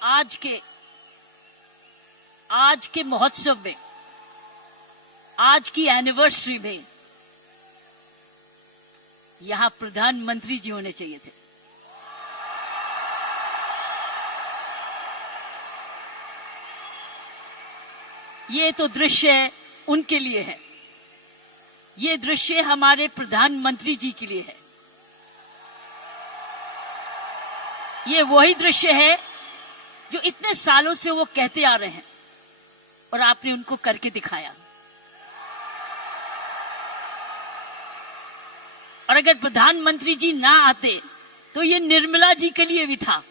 आज के महोत्सव में, आज की एनिवर्सरी में यहां प्रधानमंत्री जी होने चाहिए थे। ये तो दृश्य उनके लिए है, ये दृश्य हमारे प्रधानमंत्री जी के लिए है। ये वही दृश्य है जो इतने सालों से वो कहते आ रहे हैं और आपने उनको करके दिखाया। और अगर प्रधानमंत्री जी ना आते तो ये निर्मला जी के लिए भी था,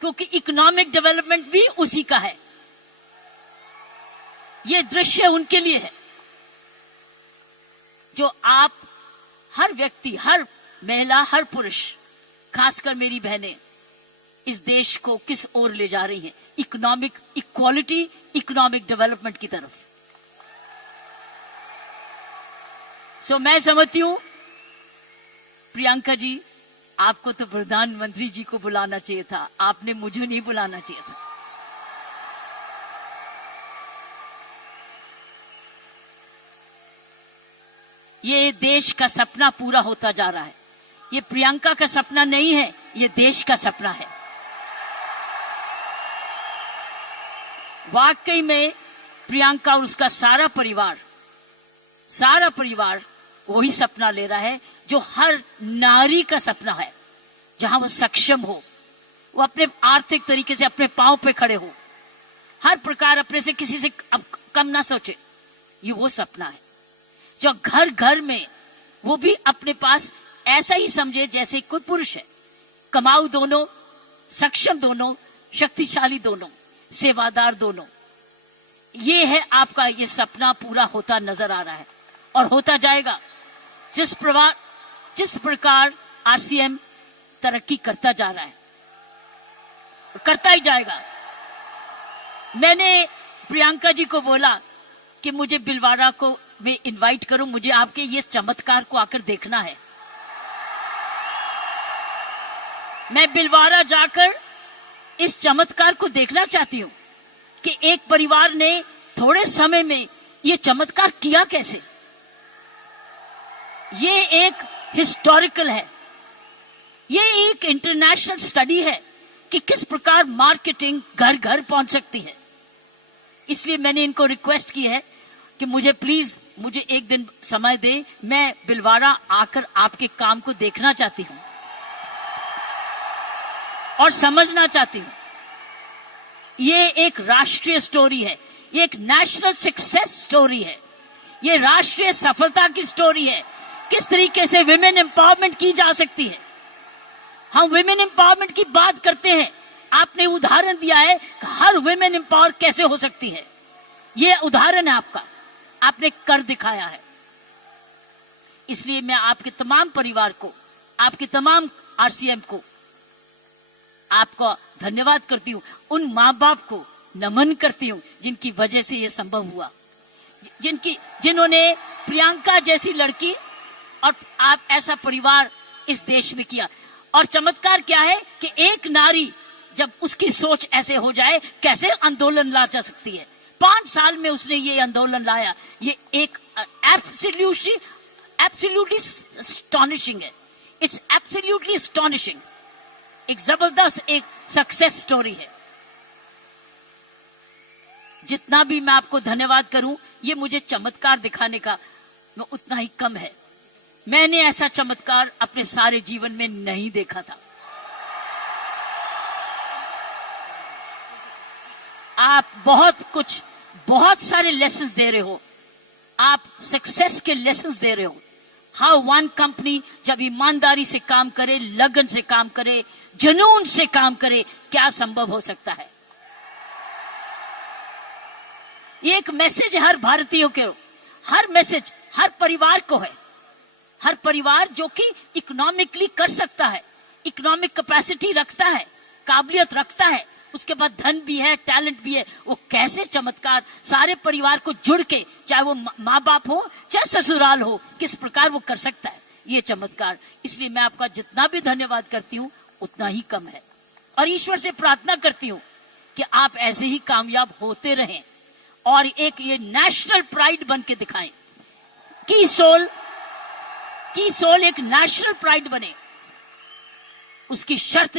क्योंकि इकोनॉमिक डेवलपमेंट भी उसी का है। ये दृश्य उनके लिए है जो आप हर व्यक्ति, हर महिला, हर पुरुष, खासकर मेरी बहनें इस देश को किस ओर ले जा रही हैं, इकोनॉमिक इक्वालिटी, इकोनॉमिक डेवलपमेंट की तरफ। सो मैं समझती हूं प्रियंका जी, आपको तो प्रधानमंत्री जी को बुलाना चाहिए था, आपने मुझे नहीं बुलाना चाहिए था। ये देश का सपना पूरा होता जा रहा है। ये प्रियंका का सपना नहीं है, ये देश का सपना है। वाकई में प्रियंका और उसका सारा परिवार वही सपना ले रहा है जो हर नारी का सपना है, जहां वो सक्षम हो, वो अपने आर्थिक तरीके से अपने पांव पे खड़े हो, हर प्रकार अपने से किसी से कम ना सोचे। ये वो सपना है जो घर घर में वो भी अपने पास ऐसा ही समझे जैसे कोई पुरुष है। कमाऊ दोनों, सक्षम दोनों, शक्तिशाली दोनों, सेवादार दोनों। ये है आपका, ये सपना पूरा होता नजर आ रहा है और होता जाएगा। जिस प्रकार आरसीएम तरक्की करता जा रहा है, करता ही जाएगा। मैंने प्रियंका जी को बोला कि मुझे बिलवाड़ा को मैं इनवाइट करूं, मुझे आपके ये चमत्कार को आकर देखना है। मैं बिलवाड़ा जाकर इस चमत्कार को देखना चाहती हूं कि एक परिवार ने थोड़े समय में ये चमत्कार किया कैसे। ये एक हिस्टोरिकल है, ये एक इंटरनेशनल स्टडी है कि किस प्रकार मार्केटिंग घर घर पहुंच सकती है। इसलिए मैंने इनको रिक्वेस्ट की है कि मुझे प्लीज, मुझे एक दिन समय दे, मैं बिलवाड़ा आकर आपके काम को देखना चाहती हूं और समझना चाहती हूं। ये एक राष्ट्रीय स्टोरी है, ये एक नेशनल सक्सेस स्टोरी है, ये राष्ट्रीय सफलता की स्टोरी है। किस तरीके से विमेन एम्पावरमेंट की जा सकती है। हम विमेन एम्पावरमेंट की बात करते हैं, आपने उदाहरण दिया है कि हर विमेन एम्पावर कैसे हो सकती है। ये उदाहरण है आपका, आपने कर दिखाया है। इसलिए मैं आपके तमाम परिवार को, आपके तमाम आरसीएम को, आपको धन्यवाद करती हूं। उन माँ बाप को नमन करती हूं जिनकी वजह से यह संभव हुआ, जिन्होंने प्रियंका जैसी लड़की और आप ऐसा परिवार इस देश में किया। और चमत्कार क्या है कि एक नारी जब उसकी सोच ऐसे हो जाए, कैसे आंदोलन ला जा सकती है। 5 साल में उसने ये आंदोलन लाया। ये एक एब्सोल्युटली एस्टॉनिशिंग है। It's absolutely astonishing. एक जबरदस्त एक सक्सेस स्टोरी है। जितना भी मैं आपको धन्यवाद करूं, ये मुझे चमत्कार दिखाने का उतना ही कम है। मैंने ऐसा चमत्कार अपने सारे जीवन में नहीं देखा था। आप बहुत सारे लेसन्स दे रहे हो, आप सक्सेस के लेसन्स दे रहे हो। हाउ वन कंपनी जब ईमानदारी से काम करे, लगन से काम करे, जुनून से काम करे, क्या संभव हो सकता है। ये एक मैसेज हर भारतीयों के, हर मैसेज हर परिवार को है। हर परिवार जो कि इकोनॉमिकली कर सकता है, इकोनॉमिक कैपेसिटी रखता है, काबिलियत रखता है, उसके बाद धन भी है, टैलेंट भी है, वो कैसे चमत्कार सारे परिवार को जुड़ के, चाहे वो माँ बाप हो चाहे ससुराल हो, किस प्रकार वो कर सकता है ये चमत्कार। इसलिए मैं आपका जितना भी धन्यवाद करती हूँ उतना ही कम है। और ईश्वर से प्रार्थना करती हूँ कि आप ऐसे ही कामयाब होते रहें और एक ये नेशनल प्राइड बन के दिखाएं। की सोल एक नेशनल प्राइड बने। उसकी शर्त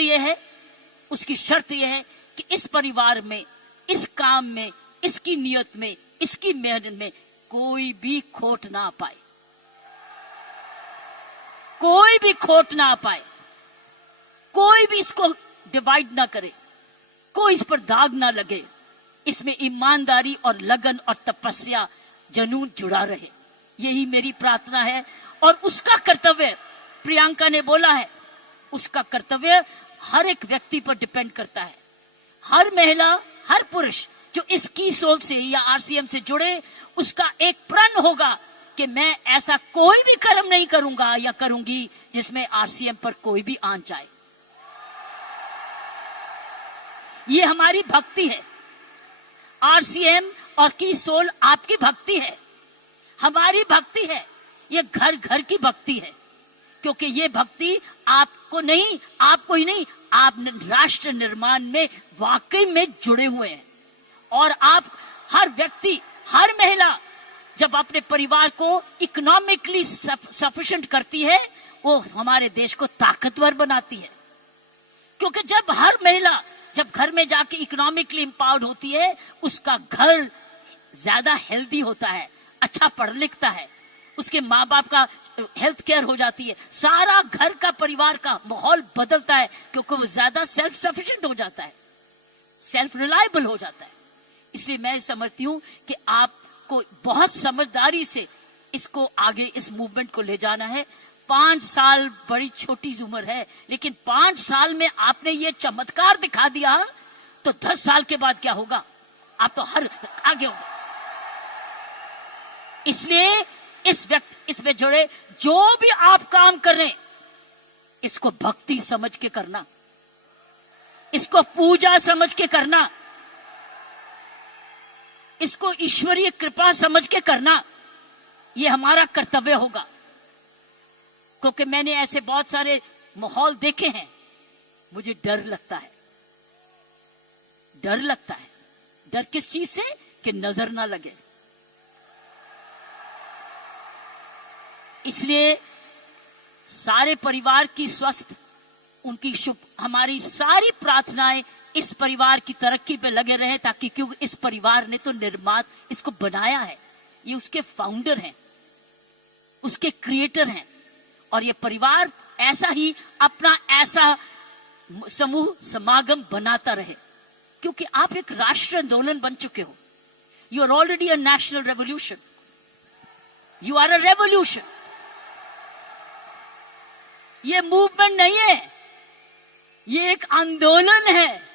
यह है कि इस परिवार में, इस काम में, इसकी नियत में, इसकी मेहनत में कोई भी खोट ना पाए, कोई भी खोट ना पाए, कोई भी इसको डिवाइड ना करे, कोई इस पर दाग ना लगे। इसमें ईमानदारी और लगन और तपस्या, जुनून जुड़ा रहे, यही मेरी प्रार्थना है। और उसका कर्तव्य, प्रियंका ने बोला है, उसका कर्तव्य हर एक व्यक्ति पर डिपेंड करता है। हर महिला, हर पुरुष जो इस की सोल से या आरसीएम से जुड़े, उसका एक प्रण होगा कि मैं ऐसा कोई भी कर्म नहीं करूंगा या करूंगी जिसमें आरसीएम पर कोई भी आंच आए। ये हमारी भक्ति है। आरसीएम और की सोल आपकी भक्ति है, हमारी भक्ति है। ये घर घर की भक्ति है, क्योंकि ये भक्ति आपको ही नहीं, आप राष्ट्र निर्माण में वाकई में जुड़े हुए हैं। और आप हर व्यक्ति, हर महिला जब अपने परिवार को इकोनॉमिकली सफिशिएंट करती है, वो हमारे देश को ताकतवर बनाती है। क्योंकि जब हर महिला जब घर में जाके इकोनॉमिकली एम्पावर्ड होती है, उसका घर ज्यादा हेल्दी होता है, अच्छा पढ़ लिखता है, उसके माँ बाप का हेल्थ केयर हो जाती है, सारा घर का, परिवार का माहौल बदलता है, क्योंकि वो ज्यादा सेल्फ सफिशिएंट हो जाता है, सेल्फ रिलायबल हो जाता है। इसलिए मैं समझती हूँ कि आपको बहुत समझदारी से इसको आगे, इस मूवमेंट को ले जाना है। 5 साल बड़ी छोटी उम्र है, लेकिन 5 साल में आपने ये चमत्कार दिखा दिया, तो 10 साल के बाद क्या होगा? आप तो हर आगे होंगे। इसलिए इसमें जुड़े जो भी आप काम कर रहे हैं, इसको भक्ति समझ के करना, इसको पूजा समझ के करना, इसको ईश्वरीय कृपा समझ के करना, ये हमारा कर्तव्य होगा। क्योंकि मैंने ऐसे बहुत सारे माहौल देखे हैं, मुझे डर लगता है। डर किस चीज से? कि नजर ना लगे। इसलिए सारे परिवार की स्वस्थ, उनकी शुभ, हमारी सारी प्रार्थनाएं इस परिवार की तरक्की पे लगे रहे, ताकि क्योंकि इस परिवार ने तो इसको बनाया है, ये उसके फाउंडर हैं, उसके क्रिएटर हैं। और ये परिवार ऐसा ही अपना ऐसा समूह समागम बनाता रहे, क्योंकि आप एक राष्ट्र आंदोलन बन चुके हो। You are already a national revolution, you are a revolution. ये मूवमेंट नहीं है, ये एक आंदोलन है।